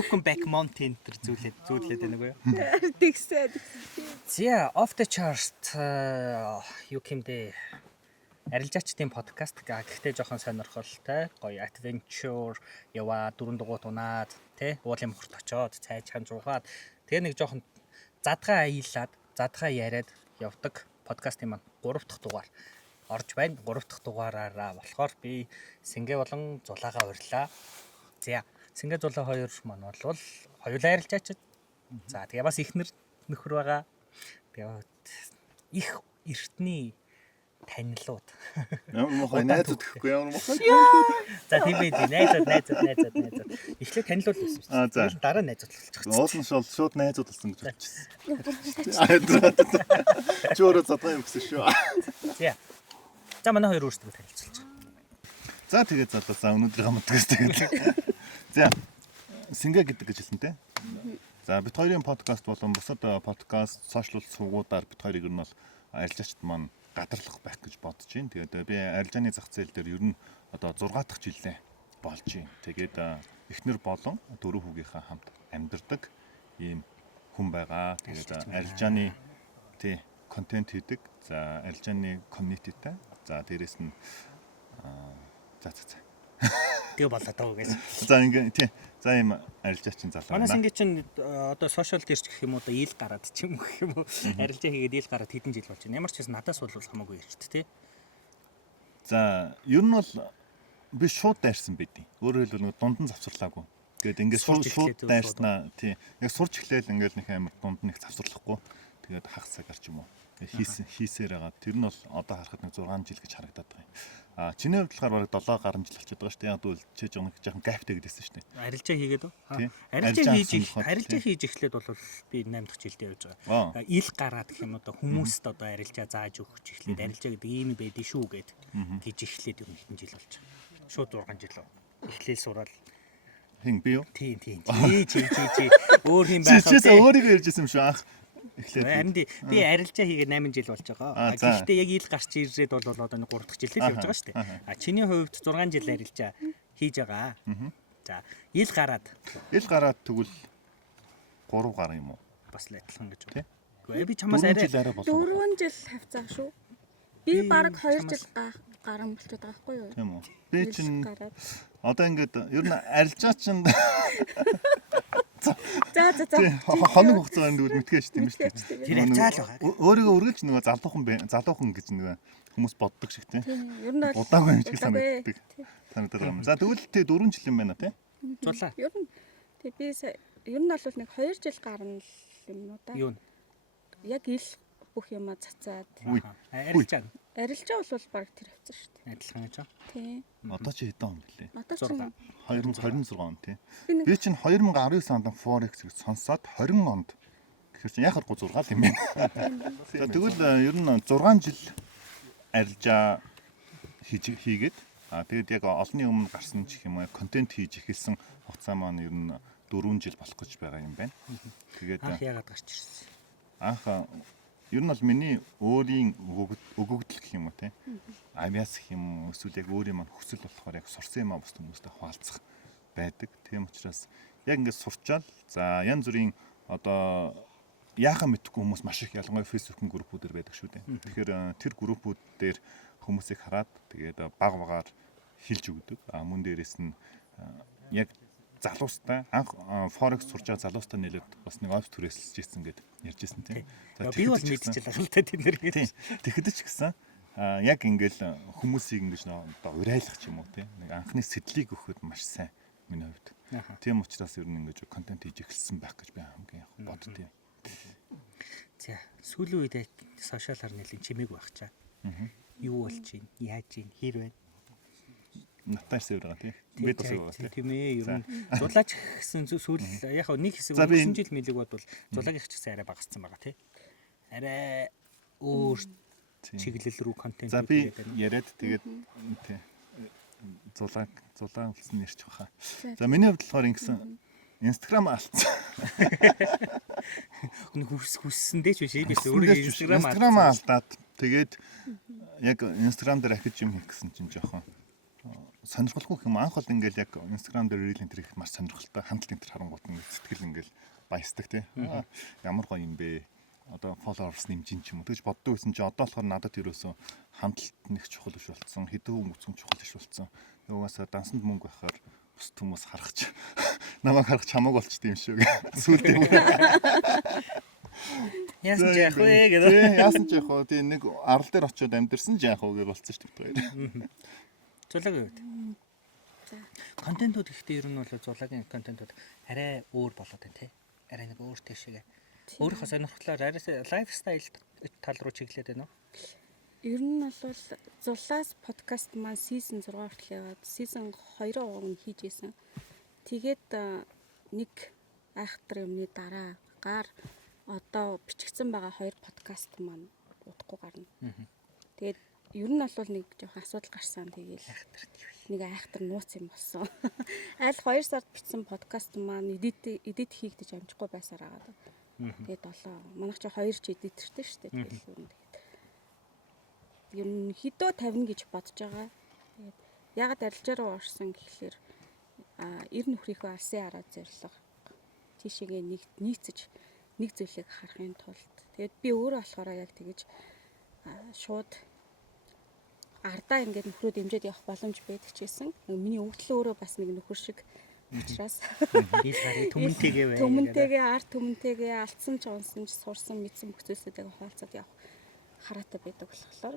Brokenback Mountain төр зүйлээд байна уу? Тэгсээ. За, off the chart юу гэмдэ арилжаачдын подкаст гэхдээ жоохон сонирхолтой гоё adventure яваа дөрөв дугуйт унаад тий уулын мохорт очоод цайж ханж уугаад тэгээ нэг жоохон задгаа аялаад задгаа яриад явдаг подкастын маань 3 дахь дугаар орж байна. 3 дахь дугаараараа болохоор би Сингэ болон Зулаагаа урьлаа. За, Сингэ Зулаа хоёр маань бол хоёулаа арилжаачд. За, тэгээ бас ихнэр нөхөр байгаа. Тэгээ их эртний танилууд. Ямар мохоо найзууд гэхгүй ямар мохоо. За тийм ээ найзууд. Эхлээд танилуул байсан шүү дээ. Тэгэл дараа найзууд болчихсон. Уулын шол шууд найзууд болсон гэж бодчихсон. Чөөрө задгаа юм гэсэн шүү. За манай хоёр өөрсдөө танилцуулж байгаа. За тэгээд за өнөөдөр гамдгаас тэгээд. За Сингэ гэдэг гэж хэлсэн те. За бид хоёрын подкаст болон бусад подкаст сошиал сувгуудаар бид хоёрыг ер нь бол арилжаачд маань гадарлах байх гэж бодож байна. Тэгээд би арилжааны зах зээл дээр ер нь одоо 6 дахь жилээ болж байна. Тэгээд эхнэр болон 4 хүүгийнхаа хамт амьдардаг ийм хүн байгаа. Тэгээд арилжааны контент хийдэг. За арилжааны комьюнититэй. За дээрэс нь Тэгээ болоо таа гэж. За ингээ за ийм арилжаачин залуу байна. Манай Сингэ чинь одоо сошиал дээр ч гэх юм уу одоо ил гараад ч юм уу гэх юм уу арилжаа хийгээд ил гараад хэдэн жил болж байна. Ямар ч гэсэн надаас бол хамаагүй ярьчт тий. За ер нь бол би шууд дайрсан байдیں۔ Өөрөөр хэлбэл нэг дунд нь завсарлаагүй. Тэгээд ингээд шууд дайрснаа тий. Яг сурч эхлээл ингээд нэг амар дунд нь их завсарлахгүй. Тэгээд хагас цагаар ч юм уу хийсээр байгаа. Тэр нь бол одоо харахад нэг 6 жил гэж харагдаад байгаа юм. Чиний хувьд болохоор бараг 7 гаруй жил болчиход байгаа шүү дээ. Яг бол чиж жоохон гайвтай гэдээсэн шүү дээ. Арилжаа хийгээд үү? Арилжаа хийж эхлээд бол би 8 дахь жилдээ явж байгаа. Ил гараад гэх юм одоо хүмүүст одоо арилжаа зааж өгч эхлээд арилжаа гэдэг ийм байдгийг шүү гэд гэж эхлээд юм хэдэн жил болж байгаа. Шууд 6 жил эхлээл сураал. Хин би юу? Тийм. Чи өөр юм байх. Чичээс өөрийгөө ярьжсэн юм шүү анх. Харин би арилжаа хийгээд 8 жил болж байгаа. Гэхдээ яг ил гарч ирээд бол одоо 3 дахь жилээр явж байгаа шүү дээ. Чиний хувьд 6 жил арилжаа хийж байгаа. За, ил гараад тэгвэл 3 гар юм уу? Бас л адилхан гэж байна. Гэхдээ би чамаас арай 4 жил хавцаа шүү. Би баг 2 жил гарan болчиход байгаа байхгүй юу? Тийм үү. Би чинь одоо ингээд ер нь арилжаа чинь За. Хоног хугацаанд үл мэдгээж тийм шүү дээ. Тэр хацаал байгаа. Өөрийгөө үргэлж нөгөө залуухан гэж нөгөө хүмүүс боддог шиг тийм. Ер нь бол удаагүй юм шиг санагддаг. Санагдаад байгаа юм. За тэгвэл тэ 4 жил юм байна тий. Зулаа. Ер нь тэг би ер нь бол нэг 2 жил гарна юм уу да. Юу? Яг ил бүх юма цацаад. Арилжаа бол баг тэр хавцаа шүү дээ. Адилхан гэж байна. Тий. Одоо чи хэдэн он гэлээ? Одоо чи 2026 он тий. Би чинь 2019 онд Forex гэж сонсоод 20 онд гэхэр чинь яхад 6 л юм байна. За тэгвэл ер нь 6 жил арилжаа хийгээд тэгээд яг олонний өмнө гарсан ч юм уу контент хийж эхэлсэн хугацаа маань ер нь 4 жил болох гэж байгаа юм байна. Тэгээд яагаад гарч ирсэн? Анх ер нь бол миний өөрийн өгөгдөл гэх юм уу те. Авиас гэх юм эсвэл яг өөрийн маань хүсэл болохоор яг сурсан юм аа бус хүмүүстэй хуваалцах байдаг. Тийм учраас яг ингээд сурчаал за янз бүрийн одоо яахан мэдхгүй хүмүүс маш их ялангуяа фэйсбүүкийн группүүдэр байдаг шүү дээ. Тэгэхээр тэр группүүд дээр хүмүүсийг хараад тэгээд баг багаар хэлж өгдөг. Мөн дээрээс нь яг залуустай анх Forex сурж байгаа залуустай нэлээд бас нэг офс түрээсэлж ийсэн гэд ярьжсэн тийм. За би бол мэдчихлээ л та тэд нэр гэж. Тэгэхэд ч гэсэн яг ингээл хүмүүсийг ингэж одоо урайлах ч юм уу тийм. Нэг анхны сэтлийг өгөхөд маш сайн миний хувьд. Тийм учраас ер нь ингэж контент хийж эхэлсэн байх гэж би хамгийн яг боддتي. За сүүлийн үед сошиалар нэлийн чимээг байх чаа. Юу болж байна? Яаж байна? Хэр байна? Наташ сэврага тийм. Би тус байгаа тийм. Тийм ээ ер нь зулаач гэсэн сүүл яг нэг хэсэг 9 жил мэлэг бодвол зулаагийнх ч гэсэн арай багассан байгаа тийм. Арай өөр чиглэл рүү контент хийгээд байна. Яриад тэгээд тийм. Зулаан болсон нэрч баха. За миний хувьд болохоор ингэсэн Instagram алдсан. Хүссэндээ ч биш өөрөө Instagram алдаад тэгээд яг Instagram дээр ахиж юм хийх гэсэн чинь жоохон сонирхолгүй юм анх бол ингээл яг Instagram дээр reel энэ их маш сонирхолтой хандлт энэ харангуут ингээд сэтгэл ингээл баясдаг тий. Ямар гоё юм бэ? Одоо followers нэмжин ч юм уу тэгж боддог гэсэн чи одоо болохоор надад ерөөсөө хандлт нэг чухал биш болсон. Хэдэн хүн үзсэн чухал биш болсон. Угаасаа дансанд мөнгө байхаар бус хүмүүс харахч намайг харах чамаг болчт юм шүү. Сүүлд юм. Яасан ч яах вэ гэдэг. Яасан ч яах вэ? Тий нэг арал дээр очиод амьдэрсэн ч яах вэ гэж болцсон шүү дээ. Зулагийн үед. Контентууд ихтэй ер нь бол зулагийн контентууд арай өөр болоод байна тий. Арай нэг өөр тийшээ. Өөрийнхөө сонирхлоор арай лайфстайл тал руу чиглээд байна уу? Ер нь бол зулаас подкаст маань season 6 хүртэл яваад season 2 хийж исэн. Тэгээд нэг айхтар юмны дараагаар одоо бичигдсэн байгаа 2 подкаст маань удахгүй гарна. Тэгээд ер нь бол нэг жоохон асуудал гарсан. Тэгээд нэг айхтар нууц юм болсон. Аль 2 сард бичсэн подкаст маань эдит хийгдэж амжихгүй байсаар байгаа. Тэгээд 7 манайх ч 2 ч эдитертэй шүү дээ. Тэгээд ер нь хидөө 50 гэж бодож байгаа. Тэгээд ягаад арилжаа руу орсон гэхлээр эр нөхрийнхөө алсын хараа зорилго тийшээгээ нийцэж нэг зүйлийг харахын тулд тэгээд би өөрөө болохоор яг тэгэж шууд ардаа ингээд нөхрөө дэмжиж явах боломж байдаг ч гэсэн миний өвдөл өөрөө бас нэг нөхөр шиг учраас төмөнтэйгээ арт төмөнтэйгээ алдсан ч онсон ч сурсан мэдсэн бүх зүйлсүүдийг хуваалцаад явах хараатай байдаг болохоор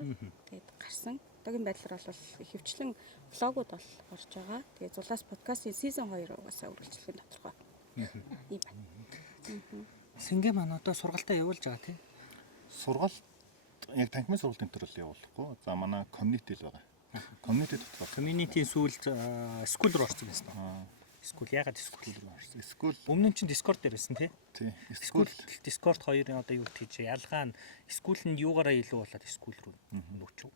тэгээд гарсан. Одоогийн байдлаар бол хөвчлэн влогууд бол орж байгаа. Тэгээд зулаас подкастын season 2 угаасаа үргэлжлэхийн тодорхой. Ийм байна. Сингэ маань одоо сургалтаа явуулж байгаа тий. Сургалт яг танхимын сургалтын төрөл явуулахгүй. За манай community л байгаа. Community дотор Community-ийн сүүлд school руу орсон байсан. School ягаад school руу орсон? School өмнө нь чинь Discord дээр байсан тий. Тий. School Discord хоёрын одоо юу гэж ялгаа нь school нь юугаараа илүү болоод school руу нүүчв.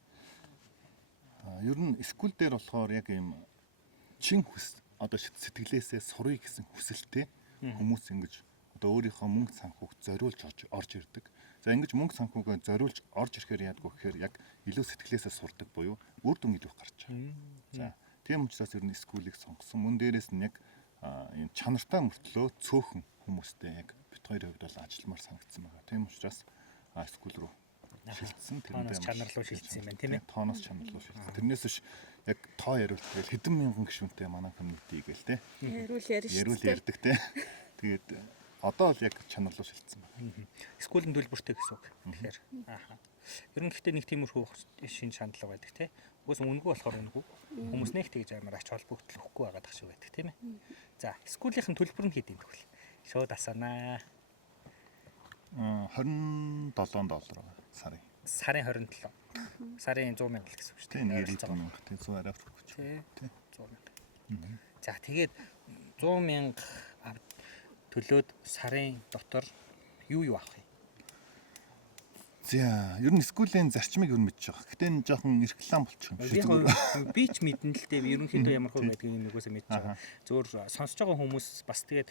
Ер нь school дээр болохоор яг ийм чин хүс одоо сэтгэлээсээ сурыг гэсэн хүсэлтэй хүмүүс ингэж одоо өөрийнхөө мөнгө санхуг зориулж орж ирдэг. За ингэж мөнгө санхугаа зориулж орж ирэхээр яадаг вэ гэхээр яг илүү сэтгэлээсээ сурдаг буюу үр дүн илүү гарч байгаа. За тийм учраас ер нь school-ыг сонгосон. Мөн дээрээс нь яг ийм чанартай мөртлөө цөөхөн хүмүүстэй яг бит хоёрын хувьд бол ажилламаар санагдсан байгаа. Тийм учраас school руу шилжсэн. Тооноос чанар руу шилжсэн юм байна тийм ээ. Тооноос чанар руу шилжсэн. Тэрнээс биш яг тоо яриулт гээл хэдэн мянган гишүүнтэй манай community гээл те. Яриул ярьдаг те. Тэгээд одоо л яг чанар руу шилжсэн байна. Скуулийн төлбөртэй гэсэн үг. Тэгэхээр ер нь гэхдээ нэг тиймэрхүү шинж шаардлага байдаг те. Угсаа үнэгүй болохоор үнэгүй. Хүмүүс нэг тэгж амар ач холбогдол өгөхгүй байгаад тах шиг байдаг тийм ээ. За, скуулийнх нь төлбөр нь хэд юм бэ? Шууд асаанаа. $27 байгаа сарын. Сарын 27. Сарын 100 мянга л гэсэн үг шүү дээ. Тийм 100 мянга тийм 100 арай хүрэх гэж. Тийм 100 мянга. За тэгээд 100 мянга төлөөд сарын дотор юу авах юм? За ер нь скуулийн зарчмыг ер нь мэдж байгаа. Гэтэ энэ жоохон реклам болчих юм шүү дээ. Би ч мэдэн л дээ ерөнхийдөө ямар хөө байдгийг нөгөөсөө мэдж байгаа. Зөвөр сонсож байгаа хүмүүс бас тэгээд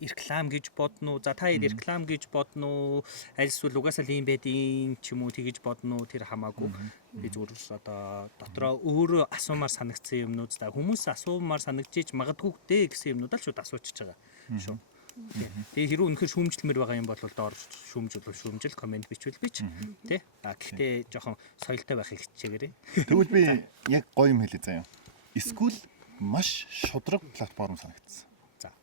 реклам гэж бодно уу? За та хэд реклам гэж бодно уу? Аль эсвэл угаасаа л юм байдیں۔ Ч юм уу тэгэж бодно уу? Тэр хамаагүй. Би зөвөр одоо дотроо өөрөө асуумаар санагдсан юмнууд за хүмүүс асуумаар санагдчихж магадгүй дээ гэсэн юмнууд л шууд асуучиж байгаа шүү. Тэгээ хэрэг үнэхээр шүүмжлэмээр байгаа юм бол доор шүүмжил комент бичвэл бич тий. Гэхдээ жоохон соёлтой байхыг хичээгээрэй. Тэгвэл би яг гоё юм хэлээ заяа. School маш шудраг платформ санагдсан.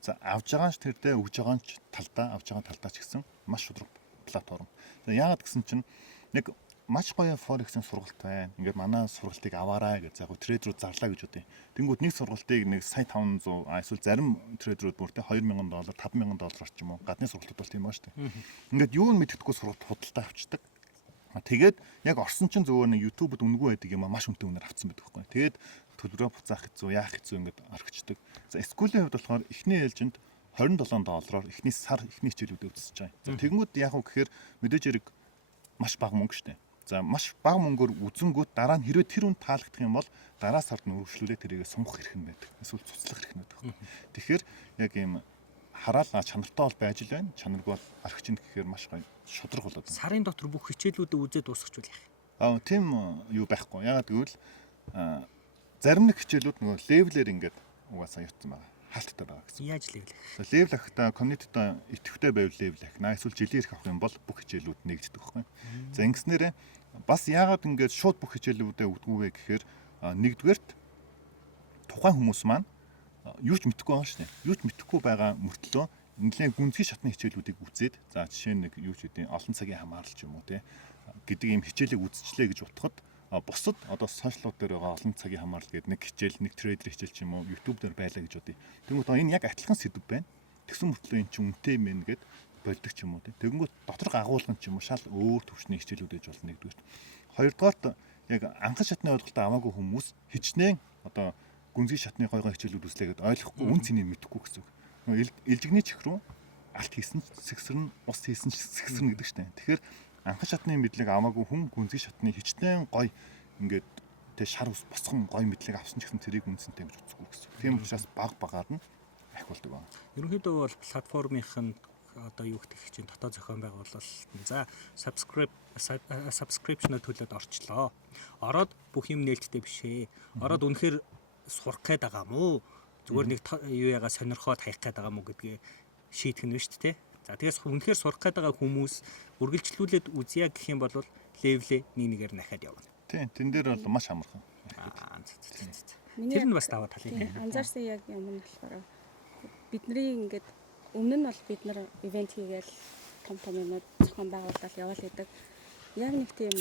За авж байгаа ч тэрдээ өгж байгаа ч талдаа авж байгаа талдаа ч гэсэн маш шудраг платформ. За яагаад гэсэн чинь яг маш гоё форексийн сургалт байна. Ингээд манай сургалтыг аваарай гэж яг трейд руу зарлаа гэж үтэй. Тэнгүүд нэг сургалтыг нэг сая 500 эсвэл зарим трейдерүүд бүртээ $2,000, $5,000 орчим уу. Гадны сургалтууд бол тийм ба шүү дээ. Ингээд юу нь мэддэхгүй сургалт худалдаа авчдаг. Тэгээд яг орсон чинь зөвөр нэг YouTube-д үнэгүй байдаг юм а маш үнэтэй үнээр авцсан байдаг байхгүй. Тэгээд төлбөрөө буцаах хэцүү, яах хэцүү ингээд орхичдаг. За скуулийн хувьд болохоор эхний ээлжинд $27 эхний сар эхний хичээлүүдэд үзэж байгаа. За тэгэнгүүт яг уу гэхээр мэдээж хэрэг маш бага мөнгө шүү дээ. За маш бага мөнгөөр үзэнгүүт дараа нь хэрвээ тэр үн таалагдах юм бол дараа сард нь үргэлжлүүлээ тэрийг сонгох хэрэг нь байдаг. Эсвэл цуцлах хэрэг нь байдаг. Тэгэхээр яг ийм хараал чанартай бол байж л байна. Чанаргүй бол архич нь гэхээр маш гоё шудраг болоод байна. Сарын дотор бүх хичээлүүдэд үзээд дуусгач үл яах. Тийм юу байхгүй. Ягаад гэвэл зарим нэг хичээлүүд нөгөө левелээр ингээд угаасаа явцсан байгаа. Хаалттай байгаа гэсэн. Яаж левел? Левел ахта community-д идэвхтэй байвал левел ахна. Эсвэл жилийн ирэх авах юм бол бүх хичээлүүд нэгддэг байхгүй. За ингэснээрээ бас яагаад ингээд шууд бүх хичээлүүдээ өгдөггүй вэ гэхээр нэгдүгээрт тухайн хүмүүс маань юу ч мэдэхгүй байгаа шнэ. Юу ч мэдэхгүй байгаа мөртлөө нэлээд гүнзгий шатны хичээлүүдийг үзээд за жишээ нэг юу ч гэдэг олон цагийн хамаарал ч юм уу те гэдэг ийм хичээлийг үзчихлээ гэж утгад бусад одоо сошиалууд дээр байгаа олон цагийн хамаарал гэдэг нэг хичээл, нэг трейдер хичээл ч юм уу YouTube дээр байлаа гэж бодъё. Тэгмээд энэ яг адилхан сэдв байна. Тэгсэн мөртлөө эн чинь үнэтэй юм гээд болдог ч юм уу те. Тэгэнгүүт дотор агуулган ч юм уу шал өөр төвчний хичээлүүд ээж болно нэгдүгээр. Хоёрдугаарт яг анхан шатны ойлголтоо аваагүй хүмүүс хичнээн одоо гүнзгий шатны гой хичээлүүд үзлээ гэдээ ойлгохгүй үн цэнийг мэдэхгүй гэсэн үг. Илжигний чих рүү алт хийсэн сэгсэрн ус хийсэн сэгсэрн гэдэг штэ. Тэгэхээр анхан шатны мэдлэг аваагүй хүн гүнзгий шатны хичнээн гой ингээд тэ шар ус босгон гой мэдлэг авсан ч гэсэн тэрийг үнцэнтэй гэж үзэхгүй гэсэн. Тийм учраас багаар нь ахиулдаг байна. Ерөнхийдөө бол платформынх нь одоо юу гэх чинь дотоод зохион байгуулалт нь за subscription төлөөд орчлоо. Ороод бүх юм нээлттэй бишээ. Ороод үнэхээр сурах гээд байгаа мó? Зүгээр нэг юу ягаа сонирхоод хаях гээд байгаа мó гэдгийг шийдэх нь шүү дээ. За тэгээс үнэхээр сурах гээд байгаа хүмүүс үргэлжлүүлээд үзье гэх юм бол левлээ нэгээр дахиад явна. Тийм, тэн дээр бол маш амархан. Тэр нь бас даваа тал юм. Анзаарсан яг юм нь болохоор бидний ингээд өмнө нь бол бид нар ивент хийгээл том юмнууд зохион байгуулалт яваал гэдэг. Яг нэг тийм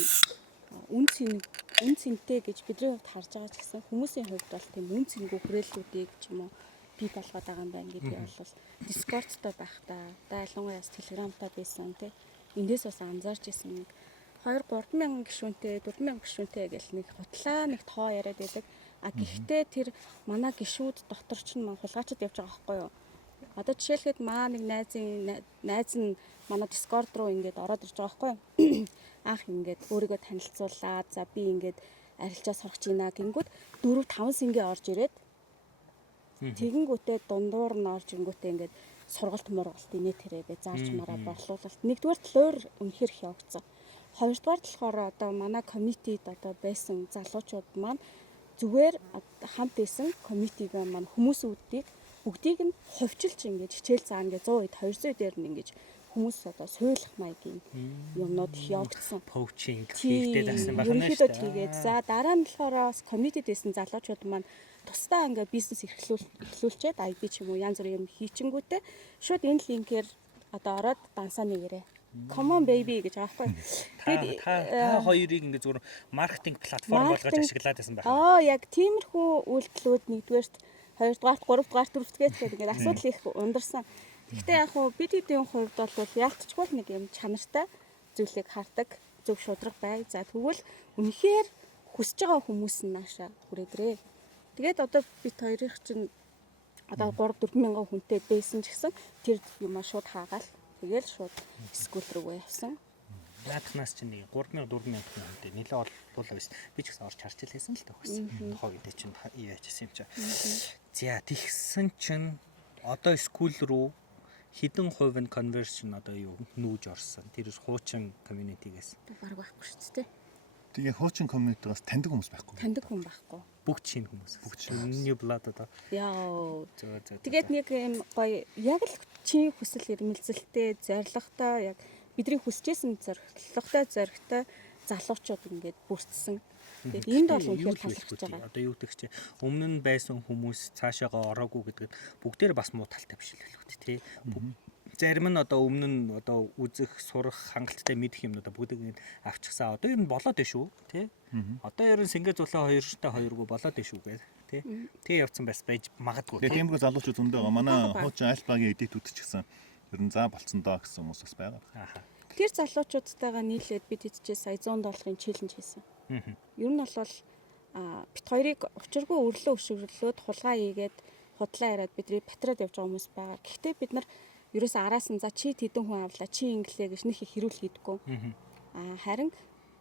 үн цэнтэй гэж бидний хувьд харж байгаа ч гэсэн хүмүүсийн хувьд бол тийм үн цэнгүй хүрээллүүдийг ч юм уу бий болгоод байгаа юм байна гэдгийг бол Discord-той байхдаа да ялангуяа Telegram-тай байсан тий. Эндээс бас анзаарч ирсэн нэг 2-3 мянган гишүүнтэй 4 мянган гишүүнтэй гэл нэг хутлаа нэг тоо яриад байдаг. А гэхдээ тэр манай гишүүд дотор ч маань хулгайчд явж байгаа байхгүй юу? Одоо жишээлхэд нэг найз нь манай Discord руу ингээд ороод ирж байгаа байхгүй юу? Анх ингээд өөрийгөө танилцуулаад за би ингээд арилжаа сурах гэж байна гингүүд 4-5 сэнгээ орж ирээд тэгэнгүүтээ дундуур нь орж ирэнгүүтээ ингээд сургалт мургалтын нэт хэрэгээ зааж мараа борлуулалт нэгдүгээр талаар үнэхээр их явагдсан. Хоёрдугаар болохоор одоо манай комитед одоо байсан залуучууд маань зүгээр хамт байсан комитегийн маань хүмүүсүүдийг бүгдийг нь хувьчилж ингээд хичээл заа ингээд 100 200 дээр нь ингээд хүмүүс одоо суйлах маягийн юмнууд их явагдсан. Поучинг хийхдээ дасан байна шүү дээ. Тэгээд за дараа нь болохоор комитед байсан залуучууд маань тусдаа ингээд бизнес эхлүүлчихэд ID ч юм уу янз бүрийн юм хийчингүүтээ шууд энэ линкээр одоо ороод дансаа нэгээрээ. Come on baby гэж аахгүй. Тэгээд та хоёрыг ингээд зүгээр маркетинг платформ болгож ашиглаад байсан байх. Яг тиймэрхүү үйлдэлүүд нэгдүгээрт, хоёрдугаарт, гуравдугаарт, дөрөвдүгээрт гэдэг ингээд асуудал их ундарсан. Гэхдээ яг хуу бид хэдийн хувьд бол яалтчгүй нэг юм чанартай зүйлийг хардаг, зөв шудраг бай. За тэгвэл үнэхээр хүсэж байгаа хүмүүс нь наашаа хүрээдрээ. Тэгээд одоо бид хоёрын чинь одоо 3-4 мянган хүнтэй байсан ч гэсэн тэр юмаа шууд хаагаал. Тэгэл шууд скул рүү явсан. Наадахнаас чинь 3,000 4,000 хүнтэй нэлээд олуулаа байсан. Би ч гэсэн орж харж илсэн л тохисон. Тухайн үед чинь яажсэн юм чи. За тэгсэн чинь одоо скул руу хэдэн хувь нь conversion одоо юу нүүж орсон. Тэр хуучин community-гээс. Бараг байхгүй шүү дээ. Тэгээ хуучин community-гаас таньдаг хүмүүс байхгүй. Таньдаг хүн байхгүй. Бүгд шинэ хүмүүс. Бүгд new blood одоо. Яа. Тэгээд нэг юм гоё яг л чи хүсэл эрмэлзэлтэй, зоригтой яг бидний хүсэжсэн зоригтой залуучууд ингээд бүрдсэн. Тэгээд энд бол үнэхээр таалагдж байгаа. Одоо юу гэдэг чи өмнө нь байсан хүмүүс цаашаага ороогүй гэдэг бүгдээр бас муу талтай биш л хэлэхэд тий. Зарим нь одоо өмнө нь одоо үзэх, сурах, хангалттай мэдэх юмнуудаа бүгдийг авчихсан. Одоо ер нь болоод байна шүү тий. Одоо ер нь сингээ зулаа 2-тай 2-гүй болоод байна шүү гэдэг тий. Тэгээ явцсан байж магадгүй. Тэгээ тиймэрхүү залуучууд зөндөө байгаа. Манай хуучин альфагийн эдитүүд ч гэсэн ер нь заа болцсон доо гэсэн хүмүүс бас байгаа. Тэр залуучуудтайгаа нийлээд бид хэдчээ сая $100 челленж хийсэн. Ер нь бол бит хоёрыг учиргүй өрлөө өшөглөөд хулгай хийгээд худлаа яриад бидний патраад явж байгаа хүмүүс байгаа. Гэхдээ бид нар ерөөсөө араас нь за чи тэдэн хүн авлаа чи инглээ гэж нэг их хэрүүл хийдэггүй. Харин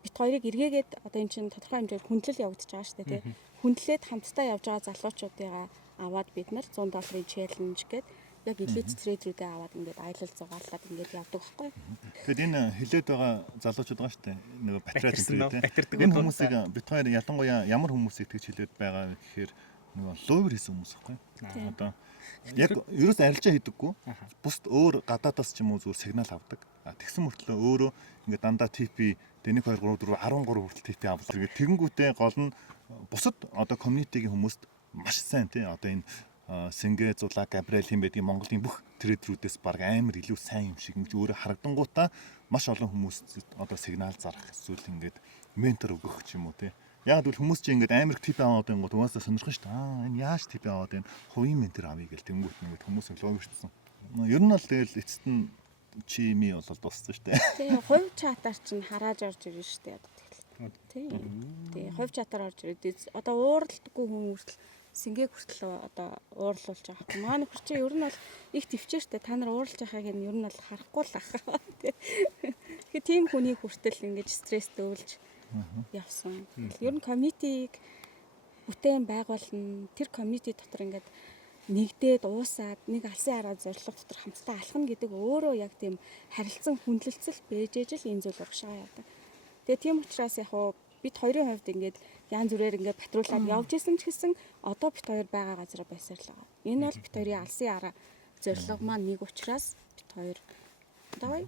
бит хоёрыг эргээгээд одоо эн чинь тодорхой хэмжээгээр хүндлэл явагдаж байгаа шүү дээ тий. Хүндлээд хамтдаа явж байгаа залуучуудыгаа аваад бид нар $100 челленж гээд яг илүүц трейдерүүдээ аваад ингээд аялал зугаалаад ингээд явдаг байхгүй. Тэгэд энэ хилээд байгаа залуучууд байгаа шүү дээ. Нөгөө Батарсан уу? батарейд Батардаг энэ уу? хүмүүсийг бид хоёр ялангуяа ямар хүмүүсийг тэгж хилээд байгаа гэхээр нөгөө ловер хийсэн хүмүүс байхгүй. Одоо яг ерөөс арилжаа хийдэггүй. Бусд өөр гадаадаас ч юм уу зүгээр сигнал авдаг. Тэгсэн мөртлөө өөрөө ингээд дандаа TP 1 2 3 4 13 хүртэл TP авлаа. Тэгээд тэгэнгүүтээ гол нь бусад одоо community-гийн хүмүүст маш сайн тий одоо энэ Сингэ Зулаа Габриэл хэм байдгийн Монголын бүх трейдерүүдээс баг амар илүү сайн юм шиг ингэж өөрөө харагдангуудаа маш олон хүмүүс одоо сигнал зарах эсвэл ингээд ментор өгөх ч юм уу тий. Яг л хүмүүс чинь ингээд амар тип аваад байгаа гот угаасаа сонирхон шүү дээ. Энэ яаж тип аваад байна? Хувийн ментор авъя гэл тэнгуут ингээд хүмүүс ловерчсан. Ер нь л тэгэл эцэст нь чи ми болол дууссан шүү дээ. Тийм хувь чатаар чинь харааж орж ирнэ шүү дээ одоо тэгэл. Тийм хувь чатаар орж ирээд одоо ууралдаггүй хүмүүс сингээ хүртэл одоо уурлуулж байгаа хэрэг. Манай нөхөр чи ер нь бол их төвчээртэй та нар уурлж байгааг нь ер нь бол харахгүй л ах. Тэгэхээр тийм хүний хүртэл ингэж стресстэй өвлж явсан. Ер нь комьюнитиг бүтээн байгуулна. Тэр комьюнити дотор ингээд нэгдээд уусаад нэг алсын хараа зорилго дотор хамтдаа алхна гэдэг өөрөө яг тийм харилцан хүндлэлцэл бэж ижил энэ зүйл урагшаа яадаг. Тэгээ тийм учраас яг хуу бид хоёрын хувьд ингээд янз бүрээр ингээд патрулаад явж исэн ч гэсэн одоо бид хоёр байгаа газараа байсаар л байгаа. Энэ бол бид хоёрын алсын хараа зорилго маань нэг учраас бид хоёр давай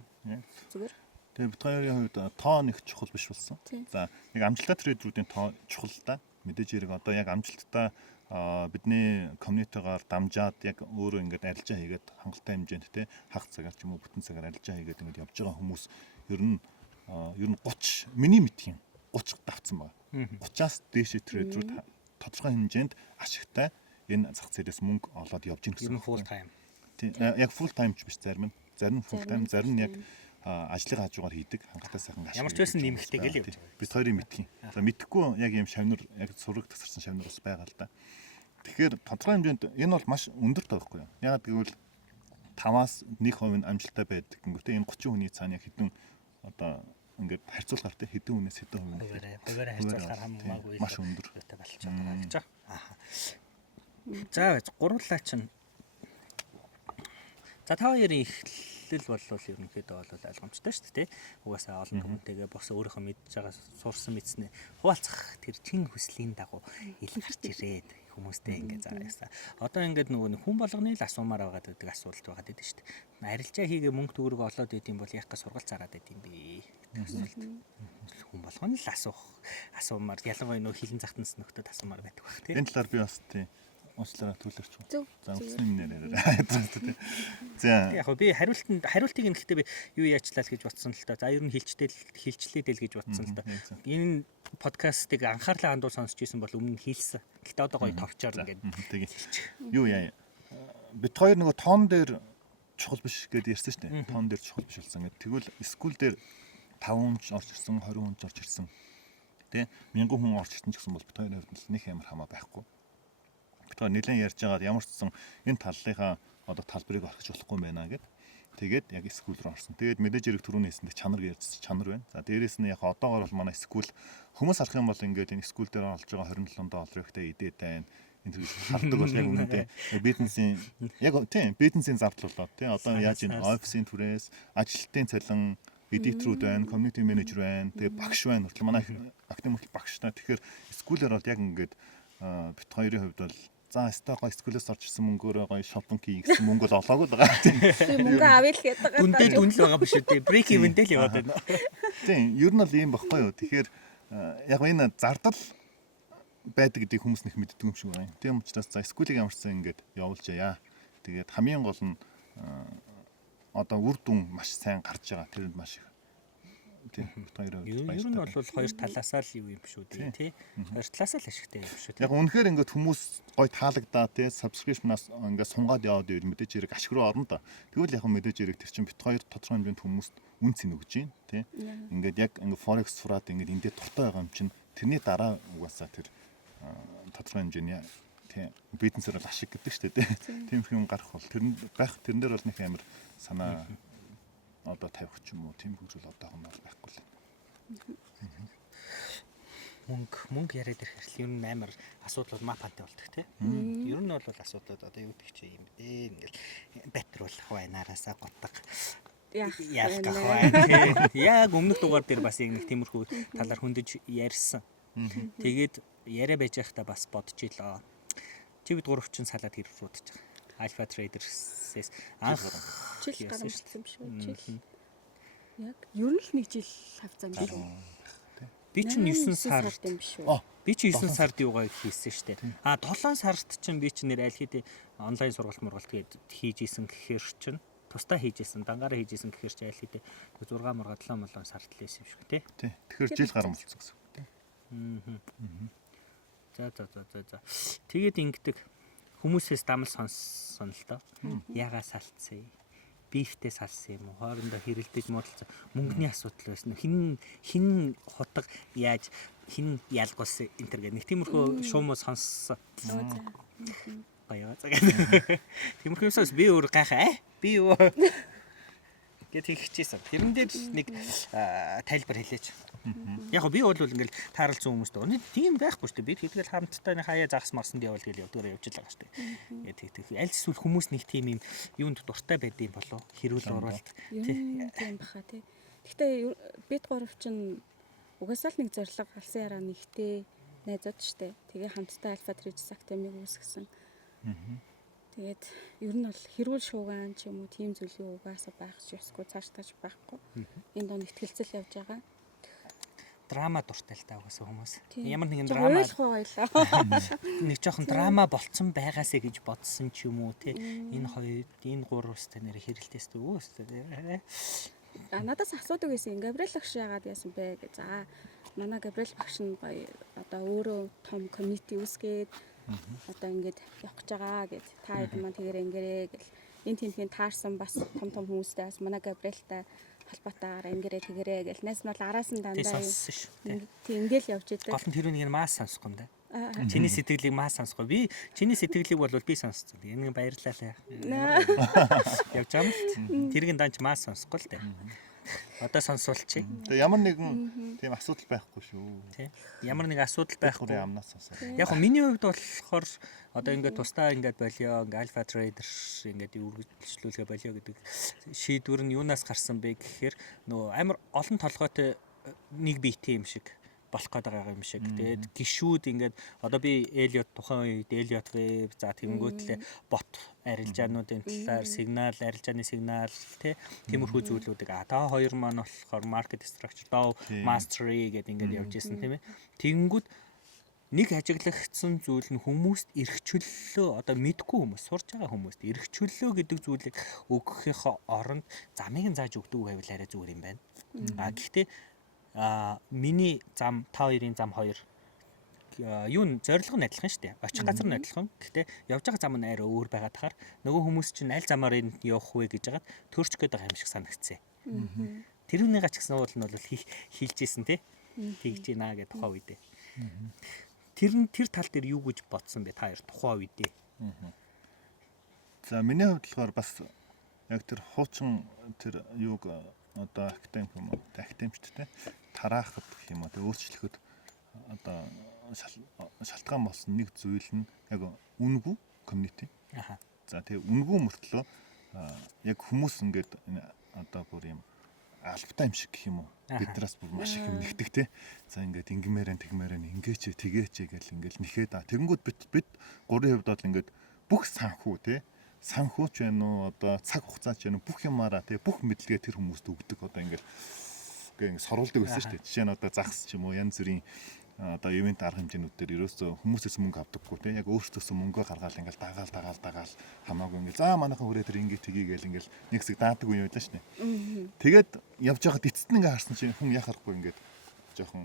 зүгээр. Тэгээ бид хоёрын хувьд тоо нэг чухал биш болсон. За яг амжилттай трейдерүүдийн тоо чухал л да. Мэдээж хэрэг одоо яг амжилттай бидний комьюнитигаар дамжаад яг өөрөө ингээд арилжаа хийгээд хангалттай хэмжээнд те хагас цагаар ч юм уу бүтэн цагаар арилжаа хийгээд ингээд явж байгаа хүмүүс ер нь 30 миний мэдхийн 30 давцсан байна. 30-аас дээш трейдерүүд тодорхой хэмжээнд ашигтай энэ зах зээлээс мөнгө олоод явж гин гэсэн. Full time. Тийм яг full time ч биш зарим full time зарим нь яг ажлын хажуугаар хийдэг хангалттай сайхан ашиг. Ямар ч байсан нэмэгтэй гэл явж байгаа. Бид хоёрын мэдхийн. За мэдхгүй яг юм шавнар яг сураг тасарсан шавнар бас байгаа л да. Тэгэхээр тодорхой хэмжээнд энэ бол маш өндөр тоохгүй юу? Яг гэвэл 5-аас 1% амжилттай байдаг гингүүтээ энэ 30 хүний цаана яг хэдэн одоо ингээд харьцуулахаар те хэдэн хүнээс хэдэн хувь хуваараа харьцуулахаар хамаагүй маш өндөр болчиход байгаа гэж байна. За гурлаа чинь. За та хоёрын эхлэл болвол ерөнхийдөө бол ойлгомжтой шүү дээ. Угаасаа олон хүнтэйгээ бос өөрийнхөө мэдж байгаа сурсан мэдснээ хуваалцах тэр чин хүслийн дагуу ил гарч ирээд хүмүүстэй ингээд заагаасаа. Одоо ингээд нөгөө хүн болгоны л асуумаар байгаа гэдэг асуулт байгаа дээ шүү дээ. Арилжаа хийгээ мөнгө төгрөг олоод идэм бол яг га сургалт зараад идэм бэ. Асуулт. Хүн болгоны л асуумаар ялангуяа нөгөө хилэн захтанс нөхдөд асуумаар байдаг баг тийм. Энэ талаар би бас тийм уучлаарай түлэрч байна. За үсний минээр. За яг би хариултыг нь гэхдээ би юу яачлаа л гэж бодсон л та. За ер нь хилчлээ л гэж бодсон л та. Энэ подкастыг анхаарлаа хандуул сонсч ирсэн бол өмнө хийлсэн. Гэхдээ одоо гоё товчоор ингээд тэгээ. Юу яа. Бид хоёр нөгөө тоон дээр чухал биш гэдээ ярьсан шүү дээ. Тоон дээр чухал биш болсон гэдэг. Тэгвэл скул дээр 5 хүн орж ирсэн, 20 хүн орж ирсэн. Тэ 1000 хүн орж ирсэн ч гэсэн бол бид хоёрын хувьд нэг амар хамаа байхгүй. Тэгэхээр нэлээд ярьж байгаад ямар ч гэсэн энэ таллынхаа одоо талбарыг орхиж болохгүй байна гэд. Тэгээд яг скул руу орсон. Тэгээд мэдээж хэрэг түрүүний хэлсэндээ чанар ярьсан чанар байна. За дээрэс нь яг одоогоор бол манай скул хүмүүс харах юм бол ингээд энэ скул дээр олж байгаа 27 доллар ихтэй идээд байна. Энэ зүйл хардаг бол яг үнэндээ бизнесийн яг тийм бизнесийн зардал болоо тийм одоо яаж энэ офисын түрээс ажилтны цалин эдитрүүд байна, community manager байна, тэгээ багш байна. Хүртэл манай академик багштай. Тэгэхээр скулээр бол яг ингээд бит хоёрын хувьд бол за стокой скулээс орж ирсэн мөнгөөрөө гоё шопинг хий гэсэн мөнгө бол олоогүй л байгаа тийм. Мөнгө авъя л гэдэг байгаа. Дүндээ дүнл байгаа биш үү? Break even дээр л яваад байна. Тийм, ер нь бол ийм багхгүй юу. Тэгэхээр яг энэ зардал байдаг гэдгийг хүмүүс нэг мэддэг юм шиг байна. Тийм учраас за скулийг ямарчсан ингээд явуулж яа. Тэгээд хамгийн гол нь одоо үр дүн маш сайн гарч байгаа. Тэрэнд маш их тийм хоёр ер нь бол хоёр талаасаа л юу юм шүү дээ тий. Хоёр талаасаа л ашигтай юм шүү. Яг үнэхээр ингээд хүмүүс гой таалагдаа тий subscription-аас ингээд сунгаад яваад ивэл мэдээж хэрэг ашиг руу орно та. Тэгвэл яг мэдээж хэрэг тэр чинь бит хоёр тодорхой хэмжээнд хүмүүст үнц нь өгж гин тий. Ингээд яг ингээд forex сураад ингээд эндээ дуртай байгаа юм чинь тэрний дараа угаасаа тэр тодорхой хэмжээний тий бизнесээр л ашиг гэдэг шүү дээ тий. Тийм их юм гарах бол тэрэн дээр бол нэг амар санаа одоо тавих ч юм уу тийм хөгжил одоох нь бол байхгүй л. мөнгө яриад ирэхээр ер нь амар асуудлууд мапантай болдог тий. Ер нь бол асуудлууд одоо юу гэдэг чи юм бэ? Ингээл батруулах байнараасаа гутаг яах гэх яг өмнөх дугаар дээр бас нэг тиймэрхүү талаар хөндөж ярьсан. Тэгээд яриа байж байхдаа бас бодож илаа. Чи бид гурав чинь салаад хэрврүүдж байгаа. Alpha Traders-ээс анх жил гарсан юм шүү. Жил. Яг ер нь л нэг жил хавцаа юм шүү. Би чинь 9 сард юм шүү. Би чинь 9 сард юугаа хийсэн штэ. 7 сард чинь би чинь нэр аль хэдийн онлайн сургалт гээд хийж исэн гэхээр чинь тусдаа хийж исэн, дангаараа хийж исэн гэхээр чинь аль хэдийн 6 мурга 7 сард л байсан юм шүү тий. Тэгэхээр жил гарсан болсон гэсэн үг тий. За. Тэгээд ингэдэг хүмүүсээс дамал сонссон л доо. Ягаа салцсан. Бифтэй салсан юм уу? Хоорондоо хэрэлдэж муудалцсан. Мөнгөний асуудал байсан. Хин хутаг яаж хин ялгуулсан энэ төр гэх нэг тиймэрхүү шуумаа сонссон. Баяа цагаа. Тиймэрхүү юмсаас би өөр гайхаа. Би юу гэт хийчихсэн. Тэрэн дээр нэг тайлбар хэлээч. Яг би бол ингээл тааралцсан хүмүүстэй. Өнөө тийм байхгүй шүү дээ. Бид тэгэл хамтдаа хаяа загас марсанд явал тэгэл явдгаараа явж байгаа шүү дээ. Тэг. Аль эсвэл хүмүүс нэг тийм юм юунд дуртай байдсан болов? Хэрүүл оруулалт. Тийм баха тий. Гэхдээ бид гурав чинь угаасаа л нэг зориг алсын яраа нэгтэй найзууд шүү дээ. Тэгээ хамтдаа Alpha Traders Academy-г үүсгэсэн. Тэгээд ер нь бол хэрүүл шуугаан ч юм уу тийм зүйлийн угаасаа байх ч ёсгүй цааш тааж байхгүй. Энэ донд ихтгэлцэл явж байгаа. Драма дуртай л та угаасаа хүмүүс. Ямар нэгэн драма нэг жоохон драма болцсон байгаасаа гэж бодсон ч юм уу те. Энэ хоёр, энэ гуравстай нэр хэрэлтээс төвөөстэй. Надаас асуудаг байсан. Габриэл багш яагаад яасан бэ гэж. За манай Габриэл багш нь гоё одоо өөрөө том community үүсгээд одоо ингэж явах гэж байгаа гэд та хэд маань тэгэрэ ингэрээ гэл энэ тэмдгийн таарсан бас том хүмүүстэй бас манай Габриэлтай холбоотойгоор ингэрээ тэгэрээ гэл найс нь бол араас нь дандаа тийм ингээл явж идэг. Гол нь тэр үнийг маас сонсох юм да. Чиний сэтгэлийг маас сонсохгүй. Би чиний сэтгэлийг бол би сонсцсон. Энэ баярлалаа. Явж байгаа юм л. Тэргийн данч маас сонсохгүй л дээ. Одоо сонсуулчих. Тэгээ ямар нэгэн тийм асуудал байхгүй шүү. Тий. Ямар нэг асуудал байхгүй. Амнаас сонсоо. Яг нь миний хувьд болохоор одоо ингээд тусдаа ингээд болио, ингээд Alpha Traders ингээд үргэлжлүүлгээ болио гэдэг шийдвэр нь юунаас гарсан бэ гэхээр нөгөө амар олон толгойтой нэг биетэй юм шиг болох гээд байгаа юм шиг. Тэгээд гişүүд ингээд одоо би Elliot тухайн үед Elliot Web за тэнгүүтлээ бот арилжаануудын талаар сигнал, арилжааны сигнал тиймэрхүү зүйлүүдийг та хоёр маань болохоор market structure, DAO mastery гэдэг ингээд явж исэн тийм ээ. Тэнгүүд нэг ажиглагдсан зүйл нь хүмүүст эрхчлөлөө одоо мэдгүй хүмүүс сурж байгаа хүмүүст эрхчлөлөө гэдэг зүйлийг өгөхийнхөө оронд замыг нь зааж өгдөг байвал арай зүгээр юм байна. Гэхдээ миний зам та хоёрын зам хоёр юу н зорилго нь адилхан шүү дээ. Очих газар нь адилхан. Гэхдээ явж байгаа зам нь арай өөр байгаад тахаар нөгөө хүмүүс чинь аль замаар энэ явах вэ гэж хагаад төрч гээд байгаа юм шиг санагдцээ. Тэрүүний гач гэсэн уул нь бол хийлжсэн тий. Тэгж ийна гэдэг тухай үедээ. Тэр тал дээр юу гэж бодсон бэ та хоёр тухай үедээ? За миний хувьд болохоор бас яг тэр хуучин тэр юуг одоо академик юм уу? Академичтэй тараахад гэх юм уу? Тэг өөрчлөхөд одоо шалтгаан болсон нэг зүйл нь яг үнгүй community. За тэг үнгүй мөртлөө яг хүмүүс ингээд одоо бүр юм албатай юм шиг гэх юм уу? Биднээс бүр маш их юм нэгдэг те. За ингээд ингмээрэн тэгмээрэн ингээч тэгээч гэл ингээд нэхэд тэгэнгүүт бид гурийн хувьд бол ингээд бүх санхүү те. Санхүүч байна уу одоо цаг хугацаач байна уу бүх юмараа те бүх мэдлэгээ тэр хүмүүст өгдөг одоо ингээд соруулдаг байсан шүү дээ. Жишээ нь одоо загас ч юм уу янз бүрийн одоо ивент арга хэмжээнүүд дээр ерөөсөө хүмүүсээс мөнгө авдаггүй те яг өөрсдөөсөө мөнгөө гаргаал ингээл дагаал хамаагүй ингээл за манайхан хүрээ тэр ингээд тгийгээл ингээл нэг хэсэг даадаг үе байлаа шнэ. Тэгээд явж байхад эцэст нь ингээ харсан чинь хүн яхахгүй ингээд жоохон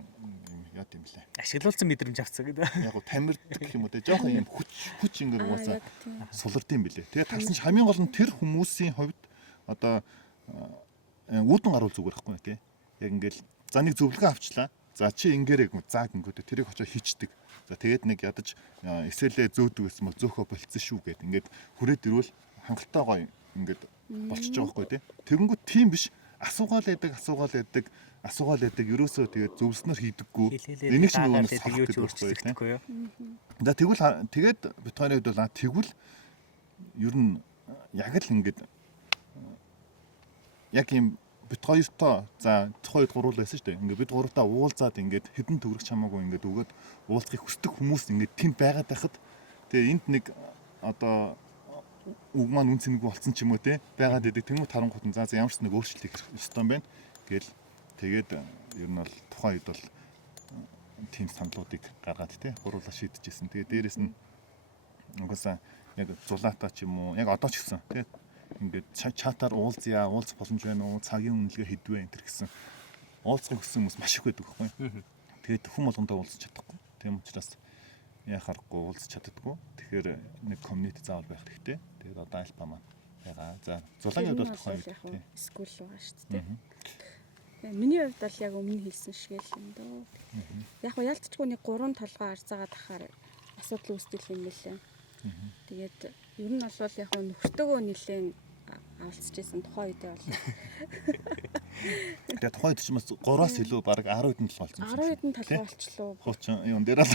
яа гэм блэ. Ашиглуулсан мэдрэмж авцсан гэдэг. Яг гоо тамирдаг гэх юм уу те жоохон юм хүч ингээ угаасаа сулард юм блэ. Тэгээд тарсан чинь хамгийн гол нь тэр хүмүүсийн хувьд одоо үүдэн гаруул зүгээр байхгүй те. Яг ингээл за нэг зөвлөгөө авчлаа. За чи ингээрэг заа гингүүд тэрийг очоо хийчдэг. За тэгээд нэг ядаж эсэлээ зөөдөг гэсэн мө зөөхө болцсон шүү гэд ингээд хүрээд ирвэл хангалттай гоё ингээд болчихж байгаа байхгүй тий. Тэгэнгүүт тийм биш асуугаал байдаг. Ерөөсөө тэгээд зөвлснөр хийдэггүй. Хэлхээлээ Энийг ч нөгөө дагаад юу ч өөрчлөгдөхгүй юу? За тэгээд бит хоёрын хувьд бол тэгвэл ер нь яг л ингээд яг юм бит хоёртоо за тухайд гурвал байсан шүү дээ. Ингээд бид гуравтаа уулзаад ингээд хэдэн төгрөг чамаагүй ингээд өгөөд уулзахыг хүсдэг хүмүүс ингээд тэнд байгаад байхад тэгээ энд нэг одоо үг маань үн цэнэгүй болцсон ч юм уу те байгаад идэг тэмүүл тарангуут нь за ямар ч нэг өөрчлөлт хийх ёстой юм байна гэл тэгээд ер нь бол тухайн үед бол тийм саналуудыг гаргаад те гурлаа шийдэжсэн. Тэгээд дээрэс нь угаасаа яг зулаатаа ч юм уу яг одоо ч гэсэн те ингээд чатаар уулзах боломж байна уу цагийн үнэлгээ хэдвэ энэ төр гэсэн уулзахыг хүссэн хүмүүс маш их байдаг байхгүй. Тэгээд хүн болгондоо уулзах чадахгүй. Тийм учраас яхахгүй уулзах чаддаггүй. Тэгэхээр нэг community заавал байх хэрэгтэй. Тэгээд одоо альпа маань байгаа. За зулагийн хувьд бол тухайн яг скул байгаа шүү дээ. Миний хувьд бол яг өмнө хэлсэн шиг л юм дөө. Яг ялцчгүй нэг 3 толгой арзаагаад ахаар асуудал үүсдэг юм лээ. Тэгээд ер нь бол яг нөхөртөөгөө нэлээд авалцчихсан тухайн үедээ бол. Тэгээд тухайн үед ч бас 3-аас илүү баг 10 хэдэн толгой болсон. 10 хэдэн толгой болчлоо. Хуучин юм дээр л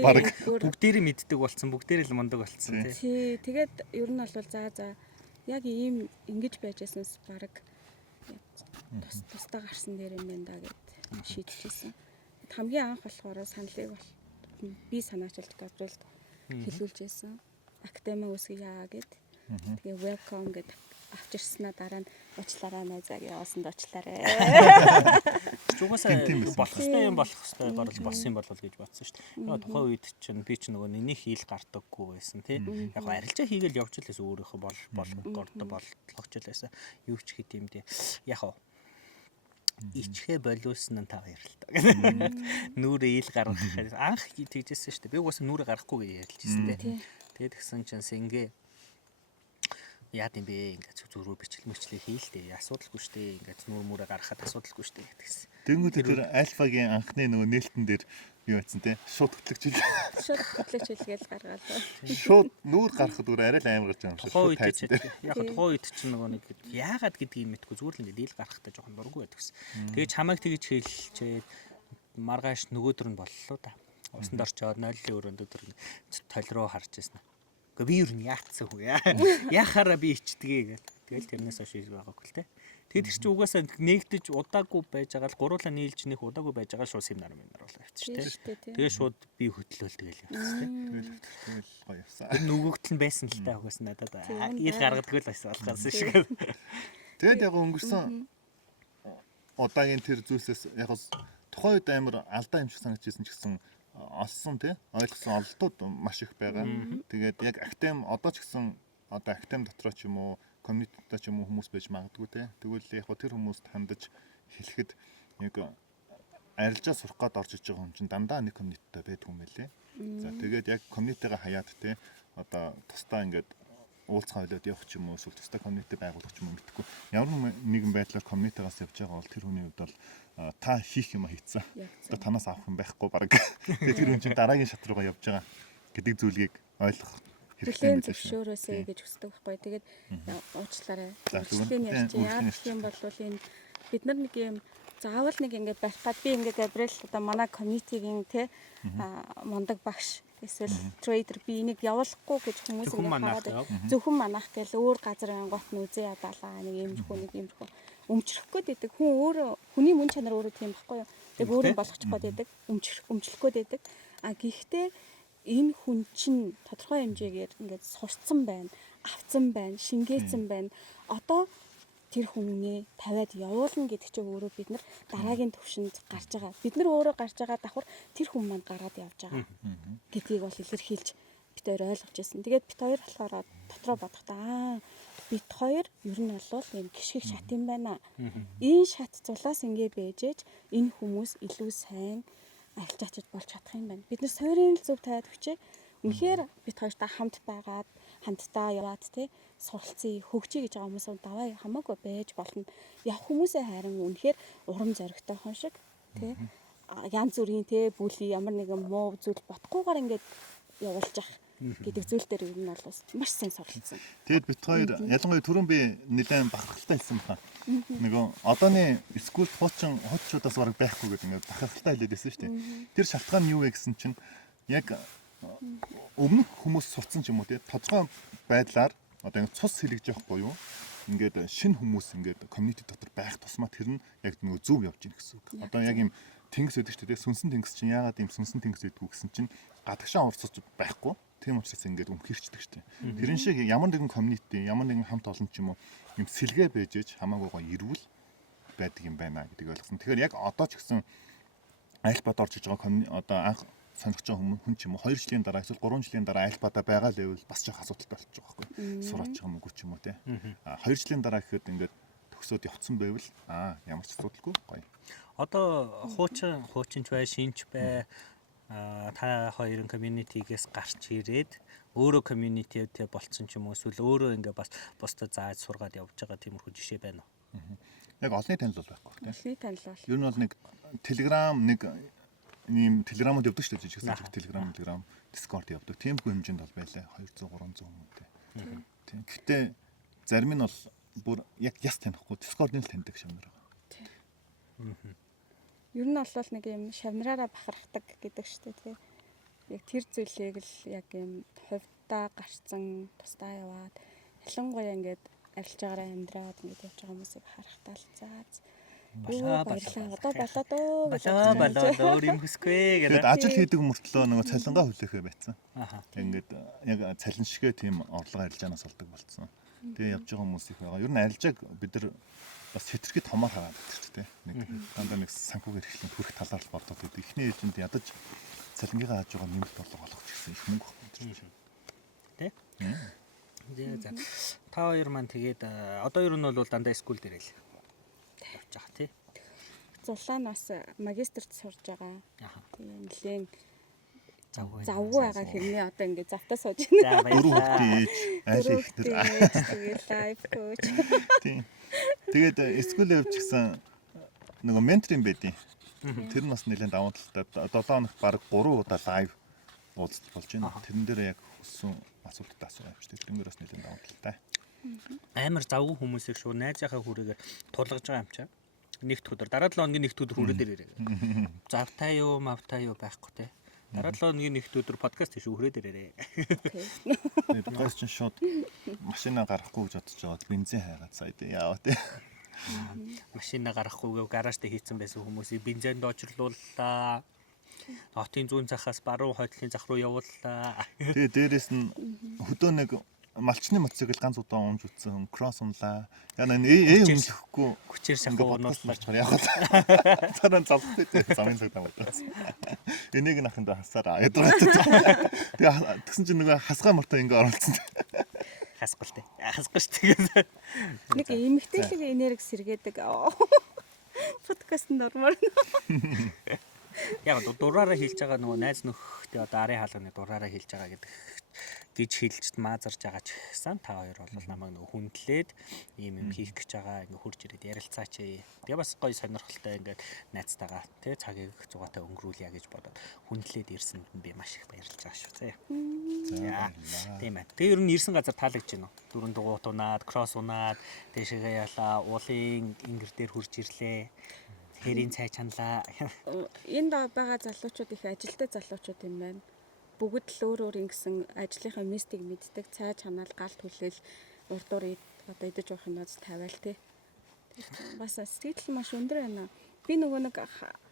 баг бүгдээрээ мэддэг болсон, бүгдээрээ л мундаг болсон тий. Тэгээд ер нь бол за яг ийм ингэж байж байснаас баг тусдаа гарсан дээр юм байна да гэд шийдчихсэн. Хамгийн анх болохоор саналыг бол би санаачилж Габриэлд хэлүүлж байсан. Академи үсгийг яа гэд. Тэгээ welcome гэд авчирснаа дараа нь уучлаарай найзаа яваасанд уучлаарай. Угаасаа болох хэвээр болсон юм болов гэж бодсон шүү дээ. Яг тухайн үед чинь би ч нөгөө нэнийх ил гардаггүй байсан тий. Яг арилжаа хийгээл явж л байсан өөрийнхөө болгож л байсан. Юу ч хэд юм дээ. Яг ичхэ болиулсан нь та баяр л та. Нүрээ ил гаргах анх тэгжсэн шүү дээ. Би угаасаа нүрээ гаргахгүй гэж ярьжсэн дээ. Тэгээд гисэн чинь сэнгээ яа гэм бэ ингээд зүрөө бичлэг хийлдэ. Асуудалгүй шүү дээ. Ингээд нүрээ гаргахад асуудалгүй шүү дээ гэдгийгсэн. Тэнгүүд тэр альфагийн анхны нөгөө нээлтэн дээр юу байсан те шууд хөтлөгчл гээл гаргаад. Шууд нүүр гарахад өөр арай л амар гэж юм шиг. Яг тухайн үед чинь нөгөө нэг яагаад гэдгийг мэдгүй зүгээр л ингээд ил гарахтаа жоохон дурггүй байдаг гэсэн. Тэгээ чамайг тэгж хэлчээд маргааш нөгөөдөр нь боллоо да. Усанд орчоод 0-ийн өрөөндөө тэр толроо харж ирсэн. Гэхдээ би юу н яатсан хүү яа. Яхаараа би ичдгээ гэл. Тэгэл тэрнээс хойш байгаагүй л те. Тэгэд чи угаасаа нэгдэж удаагүй байж байгаа л гуруула нийлж нэх удаагүй байж байгаа шууд семинар бол авчих те. Тэгээ шууд би хөтлөөл тэгэл явчихсан те. Тэгэл гоё явсан. Тэр нөгөөгт нь байсан л та угаасаа надад ил гаргадаггүй л болохоос шиг. Тэгэд яг өнгөрсөн удаагийн тэр зүйлсээс яг тухайн үед амар алдаа юм шиг санагдчихсэн ч гэсэн олсон тий ойлгосон ололтууд маш их байгаа. Тэгээд яг одоо ч гэсэн одоо актем дотроо ч юм уу комьюнититай ч юм уу хүмүүс байж магадгүй тий. Тэгвэл яг тэр хүмүүст хандаж хэлэхэд яг арилжаа сурах гээд орж иж байгаа хүн чинь дандаа нэг комьюнититай байдгүй юм байлээ. За тэгээд яг комьюнитигаа хаяад тий одоо тусдаа ингээд уулзах хайлаад явах ч юм уу эсвэл тусдаа комьюнити байгуулах ч юм уу мэдхгүй. Ямар нэгэн байдлаар комьюнитигаас явж байгаа бол тэр хүний хувьд бол та хийх юм хийцэн. Одоо танаас авах юм байхгүй баг. Тэгээд тэр хүн чинь дараагийн шат руугаа явж байгаа гэдэг зүйлийг ойлгох хэрэгтэй юм зөвшөөрөөсэй гэж хүсдэг байхгүй. Тэгээд уучлаарай. Уучлалын ярьж яах юм бол энэ бид нар нэг юм заавал нэг ингээд байх гад би ингээд Габриэл одоо манай комьюнитигийн те мундаг багш эсвэл трейдер би энийг явуулахгүй гэж хүмүүс ингээд хараад зөвхөн манайх гэл өөр газар ангот нь үзээ ядаалаа нэг юмрхүү өмчлөх гээд байдаг хүн өөрөө хүний мөн чанар өөрөө тийм байхгүй юу. Тэг өөрөө болгочих гээд байдаг өмчлөх гээд байдаг. Гэхдээ энэ хүн чинь тодорхой хэмжээгээр ингээд сурцсан байна, авцсан байна, шингээсэн байна. Одоо тэр хүнээ тавиад явуулна гэдэг чинь өөрөө бид нар дараагийн төвшөнд гарч байгаа. Бид нар өөрөө гарч байгаа давхар тэр хүн маань гараад явж байгаа гэдгийг бол илэрхийлж бид хоёр ойлгож ирсэн. Тэгээд бид хоёр болохоор дотроо бодохдоо бид хоёр ер нь бол энэ гიშгэх шат юм байна. Энэ шат зулаас ингээ бэжэж энэ хүмүүс илүү сайн арилжаач болж чадах юм байна. Бид нар сойрын зөв тавиад өгчээ. Үнэхээр бид хоёртай хамт байгаад хамтдаа яваад тий суралцъя, хөгжиж гэж байгаа хүмүүс даваа хамаагүй байж болно. Явах хүмүүсээ харин үнэхээр урам зоригтой хүн шиг тий янз бүрийн тий бүли ямар нэгэн муу зүйл ботхгүйгээр ингээд явуулж явах гэдэг зүйл дээр ер нь бол маш сайн суралцсан. Тэгэд бит хоёр ялангуяа түрүүн би нэлээд бахархалтай хэлсэн байна. Нөгөө одооны скул хуучуудаас бараг байхгүй гэдэг ингээд бахархалтай хэлээд байсан шүү дээ. Тэр шалтгаан нь юу вэ гэсэн чинь яг өмнөх хүмүүс сурцсан ч юм уу те тодорхой байдлаар одоо ингээд цус сэлгэж явахгүй юу? Ингээд шинэ хүмүүс ингээд community дотор байх тусмаа тэр нь яг нөгөө зөв явж гин гэсэн үг. Одоо яг юм тэнгис байдаг шүү дээ. Сүнсэн тэнгис чинь яагаад юм сүнсэн тэнгис байдгүй гэсэн чинь гадагшаа урсаж байхгүй. Тийм учраас ингээд өмхөрчдөг шүү дээ. Тэрэн шиг ямар нэгэн community, ямар нэгэн хамт олон ч юм уу юм сэлгээ байж ээж хамаагүй гоо ирүүл байдаг юм байна гэдгийг ойлгосон. Тэгэхээр яг одоо ч гэсэн альбад орж иж байгаа одоо анх сонирхож байгаа хүн ч юм уу 2 жилийн дараа эсвэл 3 жилийн дараа альбада байгаа л байвал бас жоох асуудалтай болчих жоох байхгүй. Сураач байгаа юм уу ч юм уу те. 2 жилийн дараа гэхэд ингээд төгсөөд явцсан байвал ямар ч асуудалгүй гоё. Одоо хуучинч бай, шинж бай та хоёрын community-гээс гарч ирээд өөрөө community-тэй болцсон ч юм уу эсвэл өөрөө ингээ бас бусдад зааж сургаад явж байгаа тиймэрхүү жишээ байна уу? Яг олонний танил бол байхгүй тийм. Олонний танил бол. Ер нь бол нэг Telegram нэг ийм Telegram-д явдаг шүү дээ жижигсэн Telegram, Discord явдаг. Тиймгүй хэмжээнд бол байлаа 200 300 хүнтэй. Тийм. Гэхдээ зарим нь бол бүр яг яс танихгүй Discord-ын л таньдаг шавнар байгаа. Тийм. Ер нь бол нэг юм шавнараараа бахархдаг гэдэг шүү дээ тий. Яг тэр зүйлийг л яг юм хувьдаа гарцсан тусдаа яваад ялангуяа ингээд арилж байгаараа амьдраад ингээд явж байгаа хүмүүсийг харахтаа л зааз. Одоо болоод өөр юм хүсгүй гэдэг. Тэгээд ажил хийдэг мөртлөө нөгөө цалингаа хүлээхээ байцсан. Ингээд яг цалин шигээ тийм орлого арилжаанаас олдог болцсон. Тэгээ явж байгаа хүмүүс их байгаа. Ер нь арилжааг бид нар бас хэтэрхий томоор хараад байдаг ч тийм. Нэг дандаа нэг санхүүгээр эхлэн хүрэх талаар л бодоод байдаг. Эхний ээлжинд ядаж цалингийнхаа хааж байгаа нэмэлт орлого олох гэсэн их мөнгө багтдаг. Тэ? За. Та хоёр маань тэгээд одоо ер нь бол дандаа скул дээр л явж байгаа тий. Зулаанаас магистрт сурж байгаа. Тийм нэлээд завгүй байгаа хэмнээ одоо ингээд завтаа сууж байна. Дөрөв хүүхдийн ээж, айл ихтер. Тэгээд лайф коуч. Тийм. Тэгээд скул явж гисэн нөгөө менторинг байдیں۔ Тэр нь бас нэлээд даван талтай. 7 хоногт баг 3 удаа лайв уулзалт болж байна. Тэрэн дээр яг хүссэн асуултад асууж байна. Тэрнээр бас нэлээд даван талтай. Амар завгүй хүмүүсийг шууд найзынхаа хүрээгээр тулгаж байгаа юм чаа. Нэгд өдөр дараа 7 хоногийн нэгд өдөр хүрээ дээр ирээ. Завтаа юу, мавтаа юу байхгүй те. Дараа 7 хоногийн нэгд өдөр подкаст хийж хүрээ дээр ирээ. Подкаст чинь шууд машина гарахгүй гэж бодож байгаа. Бензин хайгаад сая яаваа те. Машина гарахгүйгээ гаражтай хийцэн байсан хүмүүсийг бензинд очрлууллаа. Хотын зүүн захаас баруун хойдлын зах руу явууллаа. Тэгээ дээрэс нь хөдөө нэг малчны мотоцикл ганц удаа уумж утсан хүн кросс унлаа. Яна өмлөхгүй хүчээр шахуу унуулсан. Яваа. Царан залхтай замын цагтаа бодсон. Энийг наханд хасаараа гэдэг. Тэгээ тэгсэн чинь нөгөө хасгаа мөртөө ингэ оролцсон. Хасгалтай. Хасгаш тэгээд нэг эмэгтэйлэг энерги сэргээдэг. Подкастт нормоор. Яг дураараа хэлж байгаа нөгөө найз нөхөдөө одоо арын хаалганы дураараа хэлж байгаа гэдэг гэж хэлж маазарж байгаа ч гэсэн та хоёр бол намайг нөгөө хүндлээд ийм юм хийх гэж байгаа ингээ хурж ирээд ярилцаач. Тэгээ бас гоё сонирхолтой ингээд найзтайгаа тий цагийг зугаатай өнгөрүүлье гэж бодоод хүндлээд ирсэнд би маш их баярлж байгаа шүү зэ. Тийм ээ. Тэгээ ер нь ирсэн газар таалагдж байна уу? Дөрөв дугуйт унаад, кросс унаад, дэшегээ ялаа, уулын ингэр дээр хурж ирлээ. Хэрийн цай чанлаа. Энд байгаа залуучууд их ажилтай залуучууд юм байна. Бүгд л өөр ингэсэн ажлынхаа мистик мэддэг, цай чанаал галт хүлээл урдуур одоо идэж уух юм аз тавиал тий. Бас сэтгэл маш өндөр байна. Би нөгөө нэг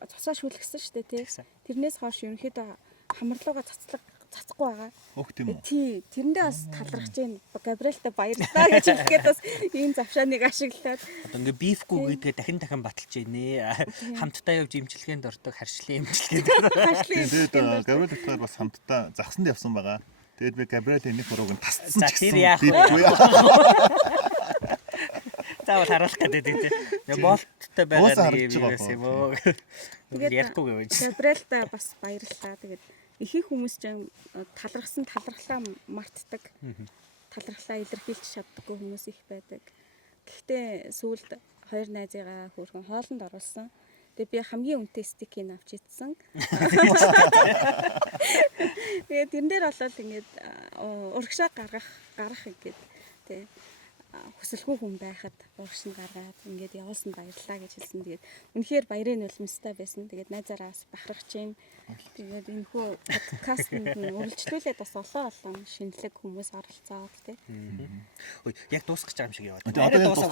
цусаа шүлгсэн шүү дээ тий. Тэрнээс хойш ерөнхийдөө хамарлууга цацахгүй байгаа. Өөх тийм үү? Тий, тэрэндээ бас талархаж байна. Габриэлтэй баярлалаа гэж хэлгээд бас ийм завшааныг ашиглаад одоо ингээ бифгүй гэдгээ дахин баталж ийнэ. Хамтдаа явж имчилгээнд ордог харшлын имчилгээнд. Тэгээд Габриэл ихтэй бас хамтдаа загсанд явсан байгаа. Тэгээд би Габриэлийн нэг хурууг нь тасцсан ч гэсэн. Заавал харуулах гэдэг тийм. Болттой байгаа нэг юм байсан юм уу? Ярихгүй гэж. Габриэлтэй бас баярлалаа. Тэгээд ихэнх хүмүүс ч талархлаа мартдаг. Талархлаа илэрхийлж чаддаггүй хүмүүс их байдаг. Гэхдээ сүүлд хоёр найзыгаа хөөрхөн хоолнд оруулсан. Тэгээ би хамгийн үнэтэй стикийг авч идсэн. Тэгээд тэрэн дээр болол ингээд урагшаа гарах ингээд тий хүсэлгүй хүн байхад урагш нь гаргаад ингээд явуулсан баярлаа гэж хэлсэн. Тэгээд үнэхээр баярын нулимстай байсан. Тэгээд найзаараа бас бахархаж байна. Тэгээд энэ хүү подкаст үргэлжлүүлээд бас олон шинэлэг хүмүүс оролцоод тий. Ой, яг дуусгах гэж байгаа юм шиг яваад. Дуусах.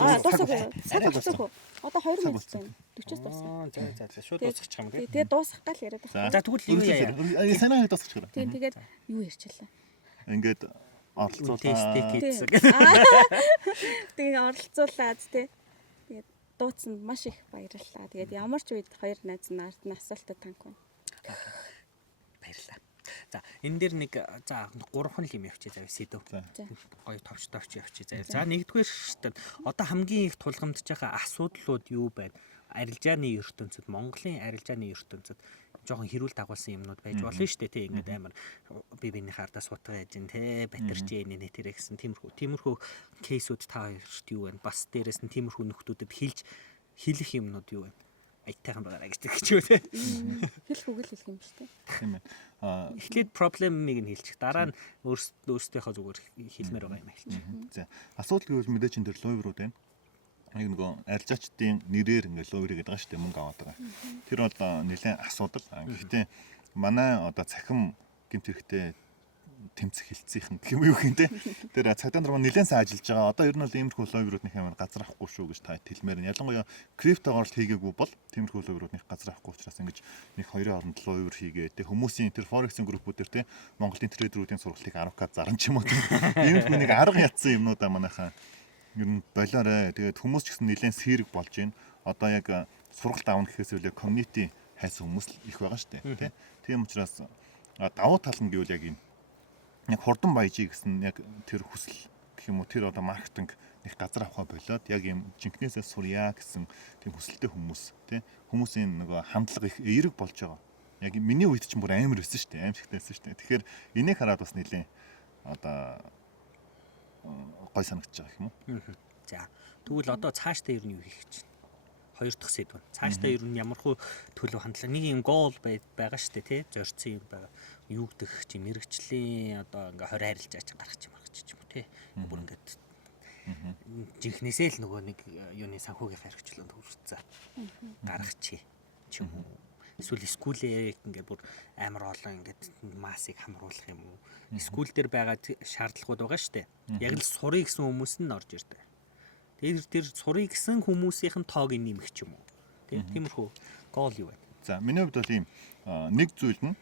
Одоо 2 минут байна. 40-оос дуусах. За шууд дуусгах юм гээ. Тэгээд дуусгах гал яриад байна. За тэгвэл юу яа. Санаа дуусгах хэрэг. Тэгээд юу ярьчихлаа. Ингээд оролцуулаад тэгээ оролцуулаад тий. Тэгээд дууцсанд маш их баярлалаа. Тэгээд ямар ч үед хоёр найз нь ард нь асуултад танк байна. Баярлалаа. За энэ дээр нэг за 3хан л юм явчих зав сэдв. Гоё товч явчих зав. За нэгдүгээр шатад одоо хамгийн их тулгамдж байгаа асуудлууд юу байна? Арилжааны ертөнцид, Монголын арилжааны ертөнцид жоохон хэрүүл дагуулсан юмнууд байж болно шүү дээ тий. Ингээд амар бибинийхээ ардаа сутгаа яж ин тий батарч яаны нэтэрэ гэсэн тиймэрхүү кейсүүд та хоёрт юу байна? Бас дээрэс нь тиймэрхүү нөхдүүдэд хэлэх юмнууд юу байна? Айтайхан байгаараа гэж тэгчих үү тий. Хэлэх үг л хэлэх юм шүү дээ. Тийм ээ. Эхлээд проблемыг нь хэлчих. Дараа нь өөрсдийнхөө зүгээр хэлмээр байгаа юм хэлчих. За асуудал гэвэл мэдээж энэ төр лойврууд байна. Нэг нөгөө арилжаачдын нэрээр ингээд лойврыг гэдэг байгаа шүү дээ, мөнгө аваад байгаа. Тэр бол нэлээд асуудал. Гэхдээ манай одоо цахим гэмт хэрэгтэй тэмцэх хилцийнхэн гэх юм юу гэх юм те. Тэр цагдаа нар нэлээд сайн ажиллаж байгаа. Одоо ер нь бол иймэрхүү лойвруудных юм газар авахгүй шүү гэж та хэлмээр нь. Ялангуяа криптогоор л хийгээгүй бол тиймэрхүү лойвруудных газар авахгүй учраас ингэж нэг хоёрын хооронд лойвр хийгээ. Тэг хүмүүсийн тэр форексийн группүүдээр те Монголын трейдерүүдийн сургалтыг 10к зарна ч юм уу. Иймэрхүү нэг арга ятсан юмнуудаа манайхаа ер нь болоорой. Тэгээд хүмүүс ч гэсэн нэлээд сэрэг болж байна. Одоо яг сургалт аавна гэхээс үлээ community хайсан хүмүүс их байгаа шүү дээ. Тийм учраас давуу тал нь гэвэл яг юм яг хурдан баяжиг гэсэн яг тэр хүсэл гэх юм уу тэр одоо маркетинг нэг газар авахаа болоод яг юм жинкнээсээ сурья гэсэн тийм хүсэлтэй хүмүүс тийм хүмүүсийн нөгөө хандлага их эерэг болж байгаа. Яг миний үед ч бүр амар өссөн шүү дээ. Аимшигтай өссөн шүү дээ. Тэгэхээр энийг хараад бас нэлээд одоо гой санагдаж байгаа юм уу? За тэгвэл одоо цаашдаа ер нь юу хийх гэж байна? Хоёр дахь сэдв. Цаашдаа ер нь ямархуу төлөв хандлага нэг юм гол байгаа шүү дээ тий. Зорьсон юм байгаа. Юу гэдэг чи мэрэгчлийн одоо ингээ 20 арилжаач гаргах юм аргач юм уу тий. Бүр ингээд жинхнээсээ л нөгөө нэг юуны санхүүгийн хэрэгчлэн төвөрцөө гаргах чи юм уу? Эсвэл скуулээ ингээд бүр амар олон ингээд массыг хамруулах юм уу? Скул дээр байгаа шаардлагууд байгаа шүү дээ. Яг л сурыг гэсэн хүмүүс нь орж ирдэг. Тэр сурыг гэсэн хүмүүсийн тоог нэмэх ч юм уу. Тиймэрхүү гол юу байна? За миний хувьд бол ийм нэг зүйл нь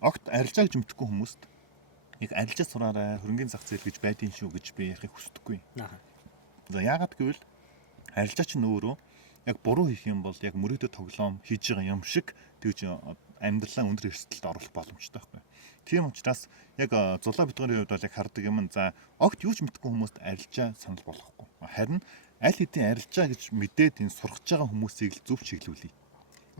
огт арилжаа гэж мэдхгүй хүмүүст яг арилжаа сураарай, хөрөнгөний зах зээл гэж байдгийн шүү гэж би ярихыг хүсдэггүй. За яагаад гэвэл арилжаа чинь өөрөө яг буруу хийх юм бол яг мөрөөдө тоглоом хийж байгаа юм шиг тэгж амьдралаа өндөр эрсдэлд оруулах боломжтой байхгүй. Тийм учраас яг зулаа битгүүрийн хувьд бол яг хардаг юм. За огт юу ч мэдхгүй хүмүүст арилжаа санал болгохгүй. Харин аль хэдийн арилжаа гэж мэдээд энэ сурах байгаа хүмүүсийг л зөв чиглүүлье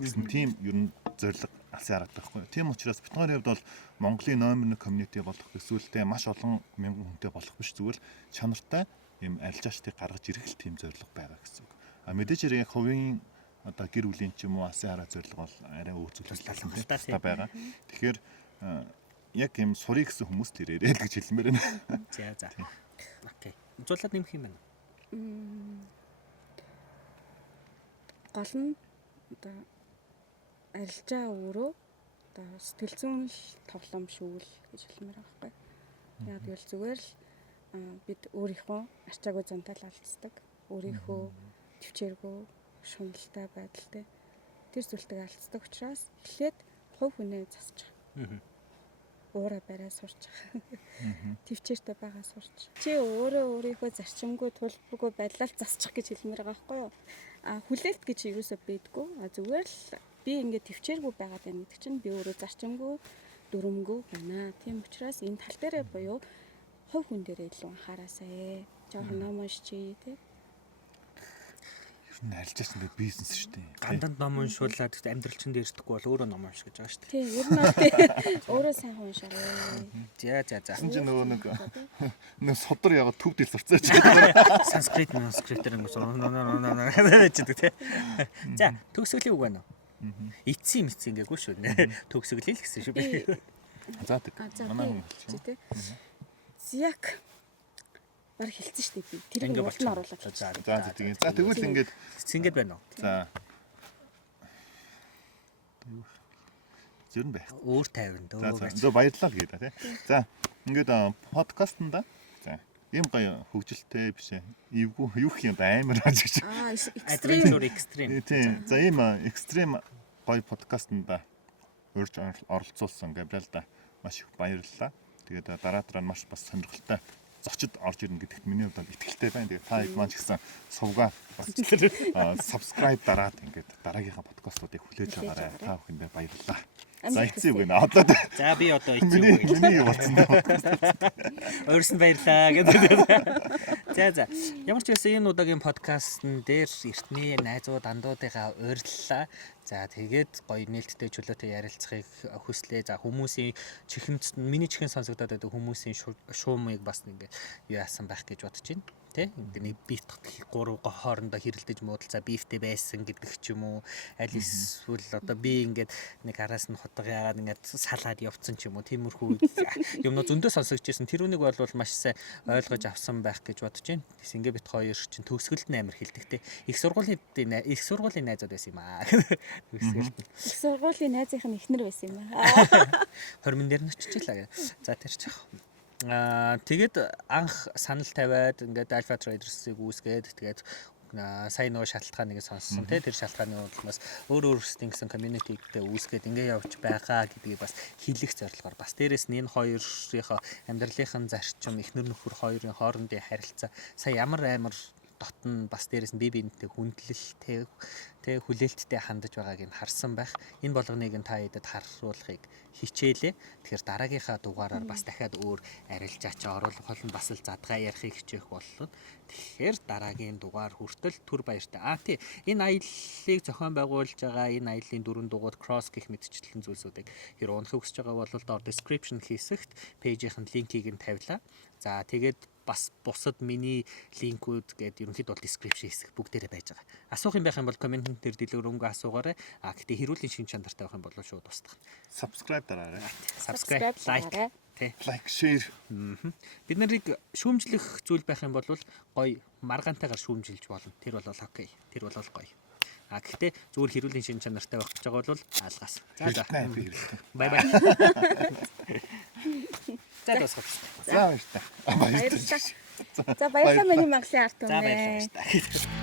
гэсэн тийм ер нь зорилго алсын хараад байхгүй. Тийм учраас битгүүрийн хувьд бол Монголын номер 1 community болох эсвэл маш олон мянган хүнтэй болох биш зүгээр чанартай ийм арилжаачдыг гаргаж ирэх тийм зорилго байгаа гэсэн үг. Мэдээж яг хувийн одоо гэр бүлийн ч юм уу алсын хараа зорилго бол арай өөр зүйлтэй байгаа. Тэгэхээр яг юм сурыг гэсэн хүмүүс тэрээрээ л гэж хэлмээр байна. За. Окей. Зулаад нэмэх юм байна. Гол нь одоо арилжаа өөрөө одоо сэтгэл зүйн тоглоом шүү л гэж хэлмээр байгаа байхгүй. Яг тэгвэл зүгээр л бид өөрийнхөө арчаагүй зантал алдцдаг. Өөрийнхөө төвчээргүй шуналтай байдалтай тэр зүйлтэйг алдцдаг учраас эхлээд хувь хүнээ засчих. Уураа барай сурч. Төвчээртэй байгаа сурч. Чи өөрийнхөө зарчимгүй төлбөргүй байдлаар засчих гэж хэлмээр байгаа байхгүй юу? Хүлээлт гэж юусоо бийдгүй. Зүгээр л би ингээд төвчээргүй байгаад байна гэдэг чинь би өөрөө зарчимгүй дүрмгүй байна. Тийм учраас энэ тал дээрээ буюу хувь хүн дээрээ илүү анхаараасай. Жохон ном уншчи тий. энэ арилжаачтай бизнес шүү дээ. Ганданд ном уншуулаад амьдрал чинь дээрдэхгүй бол өөрөө ном унш гэж байгаа шүү дээ. Тийм, ер нь бол өөрөө сайн уншаарай. За. Гэсэн чинь нөгөө нэг содроо яваад төв дээр сурцаач гэдэг. Санскрит тэр ингэ гэдэг тий. За, төгсгөлийн үг байна уу? Эцсийн мэцэн гээгүй шүү. Төгсгөлий л гэсэн шүү би. За тэг. Манай хүн тий. Яг баг хэлсэн шүү дээ би. Тэр Ингээ нь болчихно. оруулаад. За тэгээ. За тэгвэл ингээд Цэнгэд байна уу? за зөв байх. Өөр 50 дөө. За баярлалаа л гээ да тий. За ингээд подкастнда за ийм гоё хөгжилтэй биш ээ. Эвгүй юу гэх юм да амар гэж. Extreme. Тийм. За ийм экстрим гоё подкастнда урьж оролцуулсан Габриэлда маш их баярлалаа. Тэгээд дараа нь маш бас сонирхолтой зочид орж ирнэ гэдэгт миний хувьд итгэлтэй байна. Тэгээд та хэд маань ч гэсэн сувга subscribe дараад ингээд дараагийнхаа подкастуудыг хүлээж аваарай. Та бүхэндээ баярлалаа. За эцэг үг нэ. Одоо За би одоо эцэг үг. миний юу болсон бэ? Өөрөөс нь баярлаа гэдэг. За. Ямар ч байсан энэ удаагийн подкастн дээр эртний найзууд андуудыгаа урьдлаа. За тэгээд гоё нээлттэй чөлөөтэй ярилцахыг хүслээ. За хүмүүсийн чихэнд миний чихэн сонсогдоод байдаг хүмүүсийн шуумыг бас ингээ юу яасан байх гэж бодож байна. Тэ нэг бит гурав хоорондоо хэрэлдэж муудалцаа бифтэй байсан гэдэг ч юм уу. Аль эсвэл одоо би ингээд нэг араас нь хутга яагаад ингээд салаад явцсан ч юм уу. Тиймэрхүү юмнууд зөндөө сонсогдчихсэн. Тэр үнийг бол маш сайн ойлгож авсан байх гэж бодож байна. Тэс ингээ бит хоёр чинь төгсгөлд амар хилдэгтэй. Их сургуулийн найзууд байсан юм аа. Төгсгөлд. Их сургуулийн найзынх нь эхнэр байсан юм аа. Хормон дээр нь очижлаа. За тэр ч яах. Тэгээд анх санал тавиад ингээд Alpha Traders-ыг үүсгээд тэгээд сайн нөгөө шалтгааныг сонссон тий тэр шалтгааны улмаас өөр гэсэн community-тэй үүсгээд ингээ явж байгаа гэдгийг бас хэлэх зорилгоор бас дээрэс нь энэ хоёрынхоо амьдралынхын зарчим эхнэр нөхөр хоёрын хоорондын харилцаа сая ямар амар дотн бас дээрэс нь бие биентэй хүндлэлтэй тэ хүлээлттэй хандаж байгааг нь харсан байх. Энэ болгоныг нь та хэдэд харуулахыг хичээлээ. Тэгэхээр дараагийнхаа дугаараар бас дахиад өөр арилжаач оруулах болно бас л задгаа ярихыг хичээх боллоо. Тэгэхээр дараагийн дугаар хүртэл түр баяртай. Тий энэ аяллыг зохион байгуулж байгаа энэ аяллаа дөрөв дугуйд кросс гэх мэтчлэн зүйлсүүдийг хэрэг унахыг хүсэж байгаа бол доор description хэсэгт пэйжийн линкийг нь тавилаа. За тэгээд бас бусад миний линкүүд гээд ерөнхийдөө бол description хэсэг бүгдээрээ байж байгаа. Асуух юм байх юм бол коммент дээр дэлгэрэнгүй асуугаарай. Гэхдээ хэрүүлийн шин чанартай байх юм бол шууд устгах. Subscribe дараарай. Subscribe, like, share. Бид нарыг шүүмжлэх зүйл байх юм бол гоё маргаантайгаар шүүмжилж болно. Тэр бол окей. Тэр бол гоё. Гэхдээ зүгээр хэрүүлийн шин чанартай байх гэж байгаа бол алгаас. За. Бай. За дуусгав. За баярлалаа. Баярлалаа. За баярлалаа миний маглын арт үнэ. За баярлалаа.